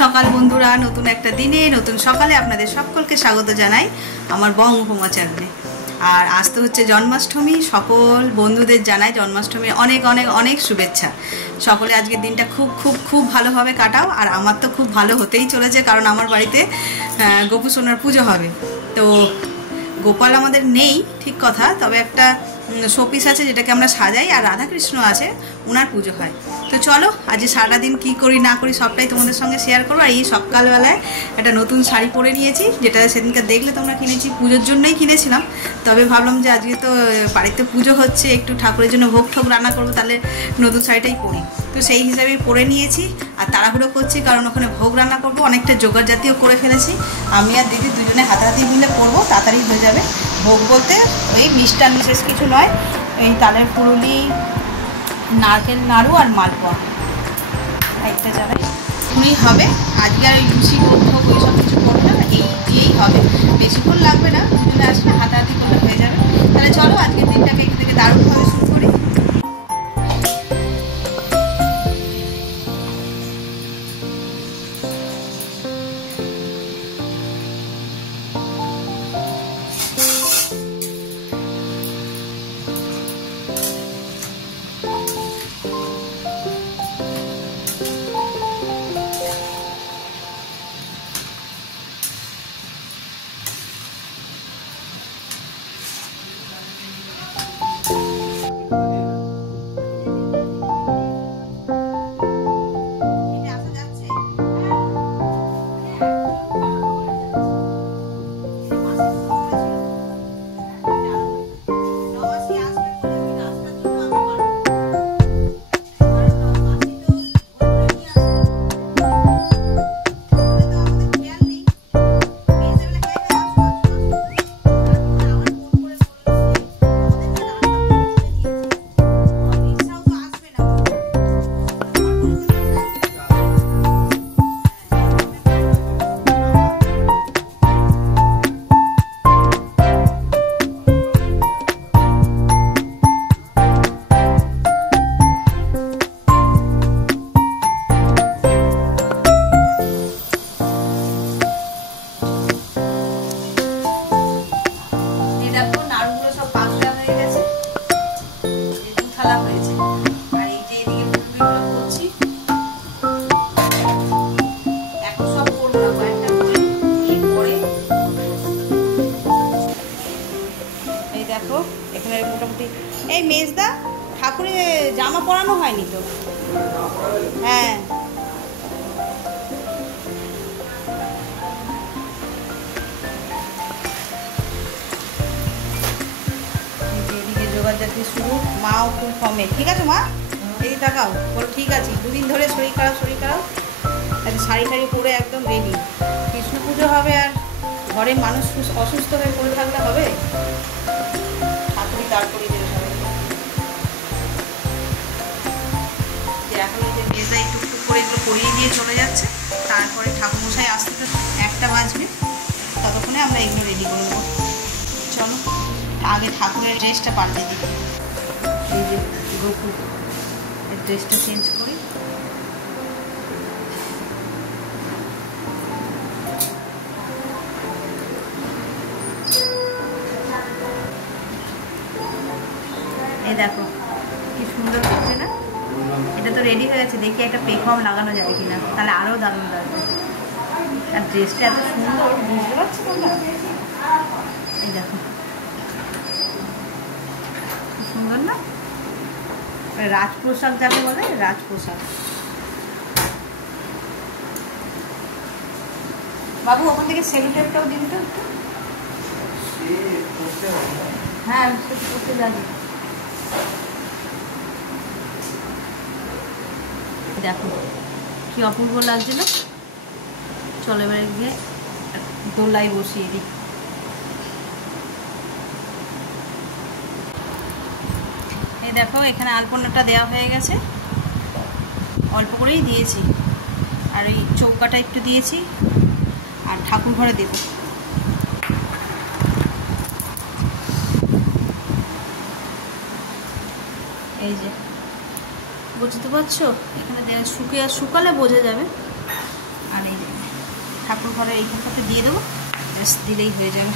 সকাল বন্ধুরা, নতুন একটা দিনে নতুন সকালে আপনাদের সকলকে স্বাগত জানাই আমার বঙ্গোপমা-চ্যানেলে। আর আজ তো হচ্ছে জন্মাষ্টমী। সকল বন্ধুদের জানাই জন্মাষ্টমীর অনেক অনেক অনেক শুভেচ্ছা। সকলে আজকের দিনটা খুব খুব খুব ভালোভাবে কাটাও। আর আমার তো খুব ভালো হতেই চলেছে, কারণ আমার বাড়িতে গোপু সোনার পুজো হবে। তো গোপাল আমাদের নেই ঠিক কথা, তবে একটা শোপিস আছে যেটাকে আমরা সাজাই, আর রাধাকৃষ্ণ আছে, ওনার পুজো হয়। তো চলো আজ সারাদিন কি করি না করি সবটাই তোমাদের সঙ্গে শেয়ার করবো। আর এই সকালবেলায় একটা নতুন শাড়ি পরে নিয়েছি, যেটা সেদিনকে দেখলে তোমরা কিনেছি, পুজোর জন্যই কিনেছিলাম। তবে ভাবলাম যে আজকে তো বাড়িতে পুজো হচ্ছে, একটু ঠাকুরের জন্য ভোগ ঠোক রান্না করবো, তাহলে নতুন শাড়িটাই পরি। তো সেই হিসাবেই পরে নিয়েছি, আর তাড়াহুড়ো করছি কারণ ওখানে ভোগ রান্না করবো, অনেকটা জোগাড় জাতীয় করে ফেলেছি। আমি আর দিদি দুজনে হাতাহাতি মিলে করবো, তাড়াতাড়ি হয়ে যাবে। ভোগ বলতে ওই মিষ্টান বিশেষ কিছু নয়, এই তালের পুরুলি, নারকেল নাড়ু আর মালপোয়া একটা জায়গায় পুরি হবে। আজকে আর ওই লুচি ভোগ ওই সব কিছু করবে না, এই দিয়েই হবে। বেশিক্ষণ লাগবে না, দুজনে আসলে হাতাহাতি করলে হয়ে যাবে। তাহলে চলো আজকের দিনটাকে এখান থেকে দারুণভাবে শুরু করি। দেখো এখানে মোটামুটি এই মেজদা ঠাকুরের জামা পরানো হয়নি তো। হ্যাঁ এদিকে জোগাড় জাতি শুরু। মাও খুব কমে। ঠিক আছে মা, এই তাকাও, বলো ঠিক আছে। দুদিন ধরে শরীর খারাপ একটা শাড়ি টাড়ি পরে একদম রেডি। কৃষ্ণ পুজো হবে, আর ঘরে মানুষ অসুস্থ হয়ে পড়ে থাকলে হবে? তারপরে এখন এই যে মেজা টুকটুক করে এগুলো করিয়ে দিয়ে চলে যাচ্ছে। তারপরে ঠাকুরমশাই আসতে তো 1টা বাজবে, ততক্ষণে আমরা এগুলো রেডি করে দেবো। চলো আগে ঠাকুরের ড্রেসটা পাল্টে দিই। এই যে গোপু এর ড্রেসটা চেঞ্জ করি। এই দেখো কি সুন্দর লাগছে না? এটা তো রেডি হয়ে গেছে, দেখি একটা পেখম লাগানো যায় কিনা, তাহলে আরও দারুণ লাগবে। আর ড্রেসটা এত সুন্দর, বুঝতে পারছো তোমরা? এই দেখো সুন্দর না? রাজপোশাক যাকে বলে, রাজপোশাক। বাবু ওখান থেকে সেলিটেপটাও দিন তো একটু। হ্যাঁ করতে যাবি। দেখো কি অপূর্ব লাগছিল। চলো এবারে গিয়ে দোলায় বসিয়ে দিই। এই দেখো এখানে আলপনাটা দেওয়া হয়ে গেছে, অল্প করেই দিয়েছি। আর এই চৌকাটা একটু দিয়েছি, আর ঠাকুর ঘরে দেব। এই যে বুঝতে পারছো, এখানে শুকালে বোঝা যাবে। আর এই ঠাকুর ঘরের এইখানটাতে দিয়ে দেবো, ব্যাস দিলেই হয়ে যাবে।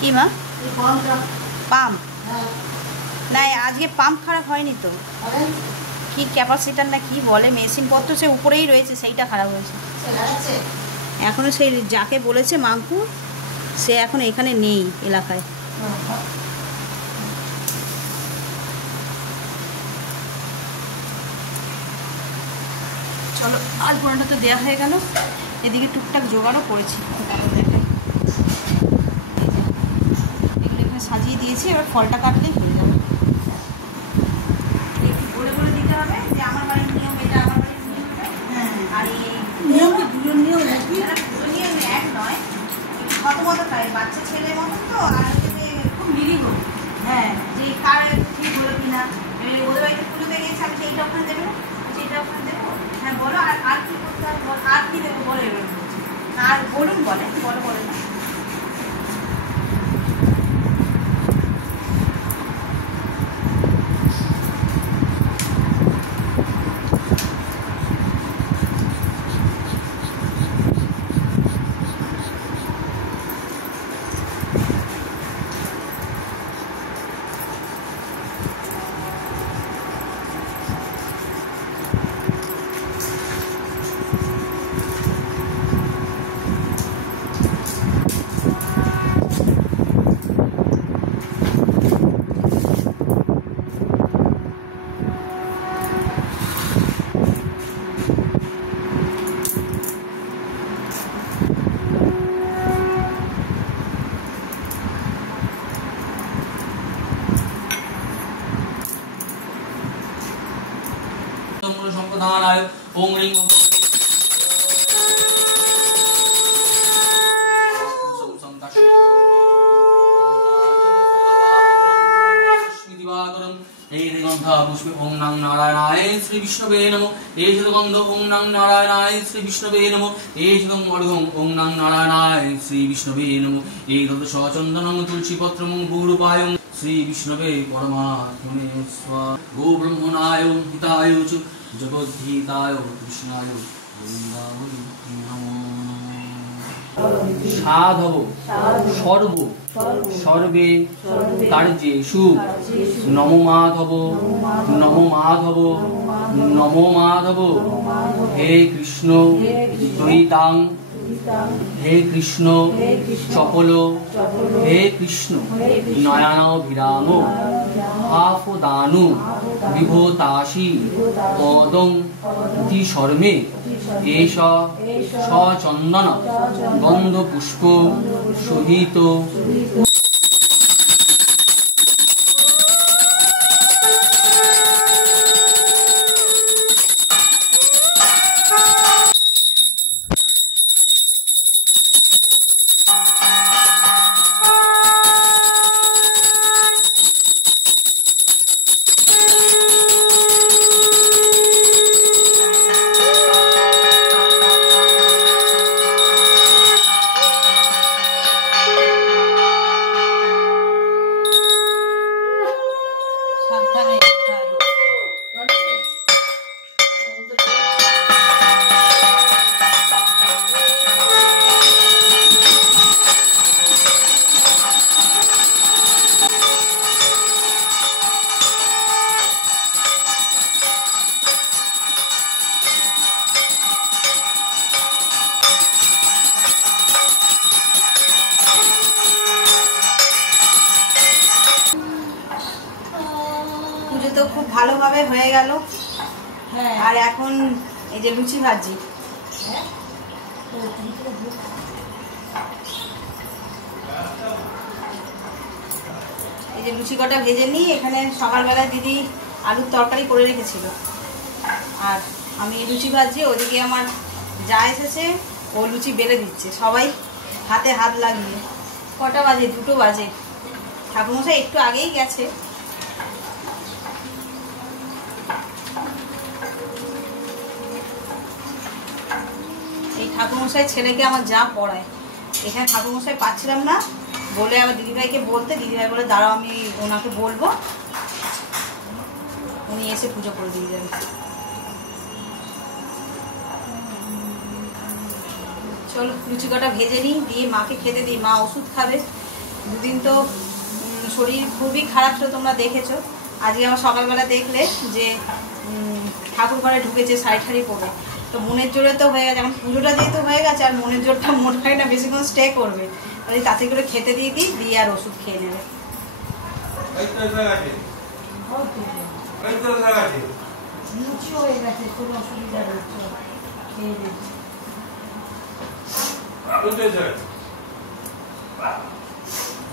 কি মা? পাম্প না, আজকে পাম্প খারাপ হয়নি তো, কি ক্যাপাসিটার না কি বলে মেশিন পত্র সে উপরেই রয়েছে, সেইটা খারাপ হয়েছে এখনো। সেই যাকে বলেছে মাঙ্কু সে এখন এখানে নেই এলাকায়। চলো আর পুরোটা তো দেওয়া হয়ে গেল, এদিকে টুকটাক জোগাড়ও করেছি, এগুলো এখানে সাজিয়ে দিয়েছি, এবার ফলটা কাটলেই হয়ে যাবে। একটু বলে বলে দিতে হবে যে আমার বাড়ির নিয়ম এটা, আমার বাড়ির নিয়ম এটা। হ্যাঁ, আর এই নিয়ম দুটো নিয়ম একই, দুটো নিয়ম এক নয়, কত মতো খায় বাচ্চা ছেলের মতন তো, আর খুব নিরীহ। হ্যাঁ, যে কার ঠিক হলো কিনা, ওদের বাড়িতে পুজোতে গেছে, আমি সেইটা ওখানে দেবো, সেইটা ওখানে দেবো। হ্যাঁ বলো, আর কি করতে হবে, আর কি দেবো বলো, এবার আর বলুন, বলে বলো বলে না। সম্প্রদানায় ওম রিং ওম নং নারায়ণায় শ্রী বিষ্ণবে নমো। এই গন্ধ ওম নং নারায়ণায় শ্রী বিষ্ণবে নমো। এই অর্ঘম ওম নং নারায়ণায় শ্রী বিষ্ণবে নমো। এই গন্ধ সচন্দনং তুলসীপত্রং গুরুপায়ং শ্রী বিষ্ণবে পরমাত্মনে স্বাহা। গো ব্রহ্মণায় হিতায় চ জগদ্ধিতায় কৃষ্ণায় সাধব সর্ব সর্বে কার্যেষু নমো মাধব নমো মাধব নমো মাধব। হে কৃষ্ণ দয়িতাং, হে কৃষ্ণ চপল, হে কৃষ্ণ নয়নাভিরাম আপদানু বিভূতাসি পদং ইতি শর্মে এষ সচন্দন গন্ধ পুষ্প সহিত। ভালোভাবে হয়ে গেল। আর এখন এই যে লুচি ভাজি, এই যে লুচি কটা ভেজে নিই। এখানে সকালবেলায় দিদি আলুর তরকারি করে রেখেছিল, আর আমি লুচি ভাজি। ওদিকে আমার যা এসেছে, ও লুচি বেলে দিচ্ছে, সবাই হাতে হাত লাগিয়ে। কটা বাজে? 2টো বাজে। ঠাকুরমশাই একটু আগেই গেছে। এই ঠাকুরমশাই ছেলেকে আমার যা পড়ায়, এখানে ঠাকুরমশাই পাচ্ছিলাম না বলে আমার দিদিভাইকে বলতে, দিদিভাই বলে দাঁড়াও আমি ওনাকে বলবো, উনি এসে পুজো করে দিয়ে যাবে। চলো লুচি কটা ভেজে নিই, দিয়ে মাকে খেতে দিই। মা ওষুধ খাবে। দুদিন তো শরীর খুবই খারাপ ছিল, তোমরা দেখেছো। আজকে আমার সকালবেলা দেখলে যে ঠাকুর ঘরে ঢুকেছে শাড়ি ঠাড়ি পরে, তো মনের জোরে তো হয়ে গেছে। এখন পুজোটা যেহেতু হয়ে গেছে, আর মনের জোরটা মনে হয় না বেশিক্ষণ স্টে করবে, তাহলে তাতে করে খেতে দিয়ে দিই, দিয়ে আর ওষুধ খেয়ে নেবে।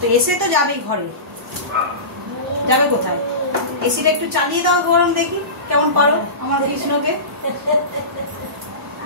তো এসে তো যাবেই, ঘরে যাবে কোথায়? এসিটা একটু চালিয়ে দাও গরম, দেখি কেমন পারো আমার কৃষ্ণকে।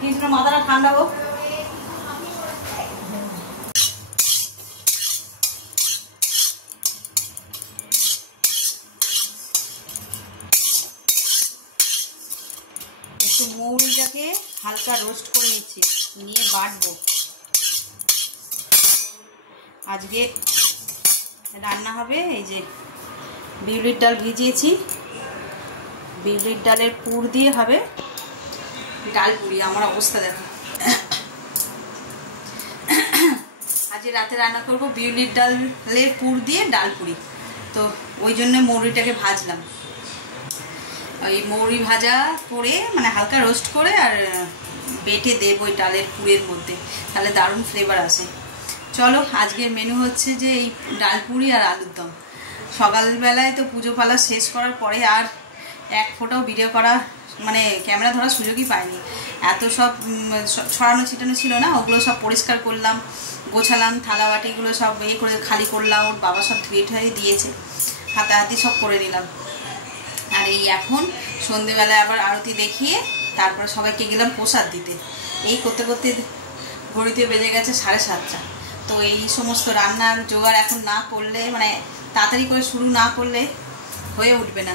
কৃষ্ণ মাথাটা ঠান্ডা হোক। একটু মৌরিটাকে হালকা রোস্ট করে নিচ্ছি, নিয়ে বাটবো। আজকে রান্না হবে এই যে বিউলির ডাল ভিজিয়েছি, বিউলির ডালের পুর দিয়ে হবে ডাল পুরি। আমার অবস্থা দেখো। আজকে রাতে রান্না করব বিউলির ডালের পুর দিয়ে ডাল পুরি। তো ওই জন্য মৌরিটাকে ভাজলাম। ওই মৌরি ভাজা করে মানে হালকা রোস্ট করে আর বেটে দেব ওই ডালের পুরের মধ্যে, তাহলে দারুণ ফ্লেভার আসে। চলো আজকের মেনু হচ্ছে যে এই ডাল পুরি আর আলুর দম। সকালবেলায় তো পুজো পালা শেষ করার পরে আর এক ফোঁটাও ভিডিও করা মানে ক্যামেরা ধরার সুযোগই পাইনি। এত সব ছড়ানো ছিটানো ছিল না, ওগুলো সব পরিষ্কার করলাম, গোছালাম, থালা বাটিগুলো সব করে খালি করলাম। ওর বাবা সব ধুয়ে ঠুয়ে দিয়েছে, হাতাহাতি সব করে নিলাম। আর এই এখন সন্ধেবেলায় আবার আরতি দেখিয়ে তারপরে সবাইকে গেলাম প্রসাদ দিতে। এই করতে করতে ঘড়িতে বেজে গেছে 7:30। তো এই সমস্ত রান্নার জোগাড় এখন না করলে মানে তাড়াতাড়ি করে শুরু না করলে হয়ে উঠবে না।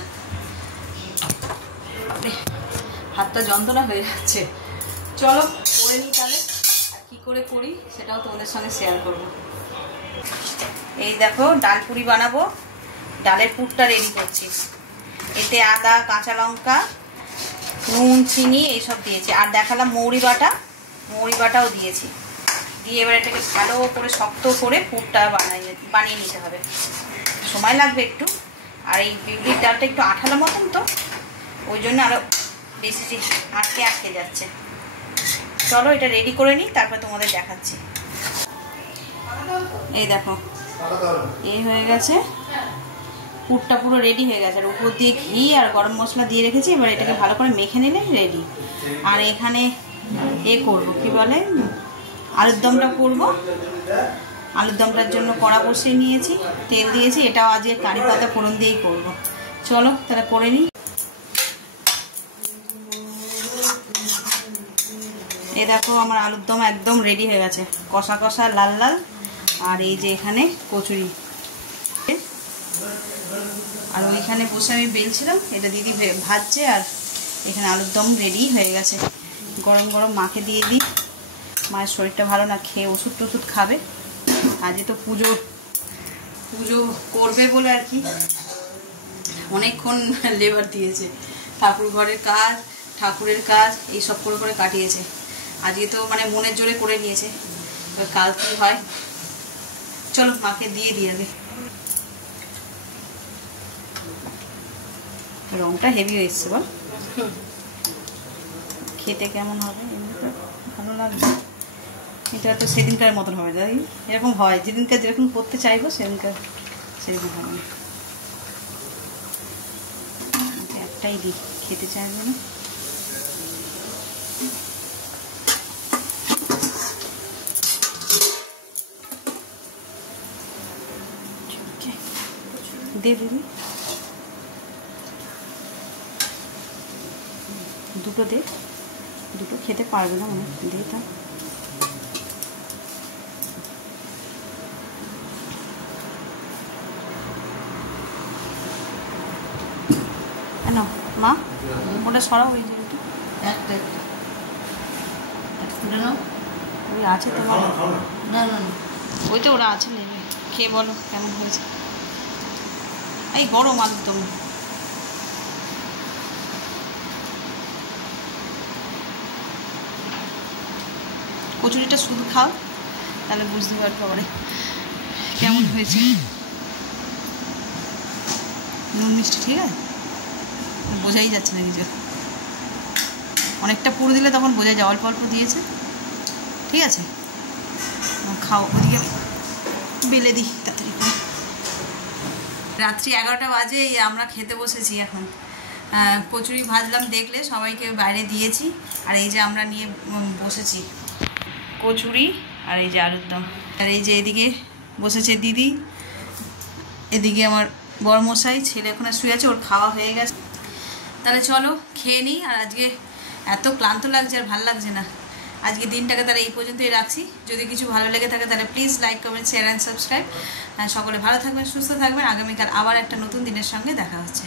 হাতটা যন্ত্রণা হয়ে যাচ্ছে। চলো করে নিই তাহলে, আর কী করে করি সেটাও তোমাদের সঙ্গে শেয়ার করব। এই দেখো ডাল পুরি বানাবো, ডালের পুরটা রেডি করছি। এতে আদা, কাঁচা লঙ্কা, নুন, চিনি এইসব দিয়েছি, আর দেখালাম মৌরি বাটাও দিয়েছি। দিয়ে এবার এটাকে ভালো করে শক্ত করে পুরটা বানিয়ে নিতে হবে। সময় লাগবে একটু, আর এই বিউলির ডালটা একটু আঠালো মতন, তো ওই জন্য আরও বেশি আটকে যাচ্ছে। চলো এটা রেডি করে নিই, তারপর তোমাদের দেখাচ্ছি। এই দেখো এই হয়ে গেছে, পুরটা পুরো রেডি হয়ে গেছে। আর উপর দিয়ে ঘি আর গরম মশলা দিয়ে রেখেছি। এবার এটাকে ভালো করে মেখে নিলে রেডি। আর এখানে করবো কি বলে আলুর দমটা করবো। আলুর দমটার জন্য কড়া বসিয়ে নিয়েছি, তেল দিয়েছি। এটাও আজকে কারি পাতা ফোড়ন দিয়েই করবো। চলো তাহলে করে নিই। এই দেখো আমার আলুর দম একদম রেডি হয়ে গেছে, কষা কষা লাল লাল। আর এই যে এখানে কচুরি, আর ওইখানে বসে আমি বেলছিলাম, এটা দিদি ভাজছে। আর এখানে আলুর দম রেডি হয়ে গেছে। গরম গরম মাকে দিয়ে দিই, মায়ের শরীরটা ভালো না, খেয়ে ওষুধ টষুধ খাবে। আজকে তো পুজো করবে বলে আর কি অনেকক্ষণ লেবার দিয়েছে। ঠাকুর ঘরের কাজ, ঠাকুরের কাজ এইসব করে করে কাটিয়েছে। আজকে তো মানে মনের জোরে করে নিয়েছে, এবার কাল কি হয়। চলো মাকে দিয়ে দিই আগে। রংটা হেভি হয়েছে, বল খেতে কেমন হবে? এমনিটা ভালো লাগবে, এটা তো সেদিনকার মতন হবে। তাই এরকম হয়, যেদিনকার যেরকম করতে চাইবো সেদিনকার সেরকম হবে। এত একটাই দিই, খেতে চাইবে না। দে দিদি, দুটো দে, দুটো খেতে পারবে না মনে দে তা। কেন মা ওটা সরাও, ওই যে একটা ওই আছে তোমার, না না ওই তো ওরা আছে, নেবে খেয়ে বলো কেমন হয়েছে। এই গরম একদম। কচুরিটা শুধু খাও, তাহলে বুঝতে পারবে পরে কেমন হয়েছে। নুন মিষ্টি ঠিক আছে, বোঝাই যাচ্ছে না কিছু। অনেকটা পুরো দিলে তখন বোঝা যায়, অল্প অল্প দিয়েছে। ঠিক আছে খাও, ওদিকে বেলে দিই তাড়াতাড়ি করে। রাত্রি 11টা বাজে, আমরা খেতে বসেছি এখন। কচুরি ভাজলাম দেখলে, সবাইকে বাইরে দিয়েছি। আর এই যে আমরা নিয়ে বসেছি কচুরি, আর এই যে আলুর দম। আর এই যে এদিকে বসেছে দিদি, এদিকে আমার বড়মশাই, ছেলে ওখানে শুয়ে আছে, ওর খাওয়া হয়ে গেছে। তাহলে চলো খেয়ে নিই। আর আজকে এত ক্লান্ত লাগছে আর ভালো লাগছে না। আজকে দিনটাকে তাহলে এই পর্যন্তই রাখছি। যদি কিছু ভালো লেগে থাকে তাহলে please like, comment, share and subscribe. সকলে ভালো থাকবেন, সুস্থ থাকবেন। আগামীকাল আবার একটা নতুন দিনের সঙ্গে দেখা হচ্ছে।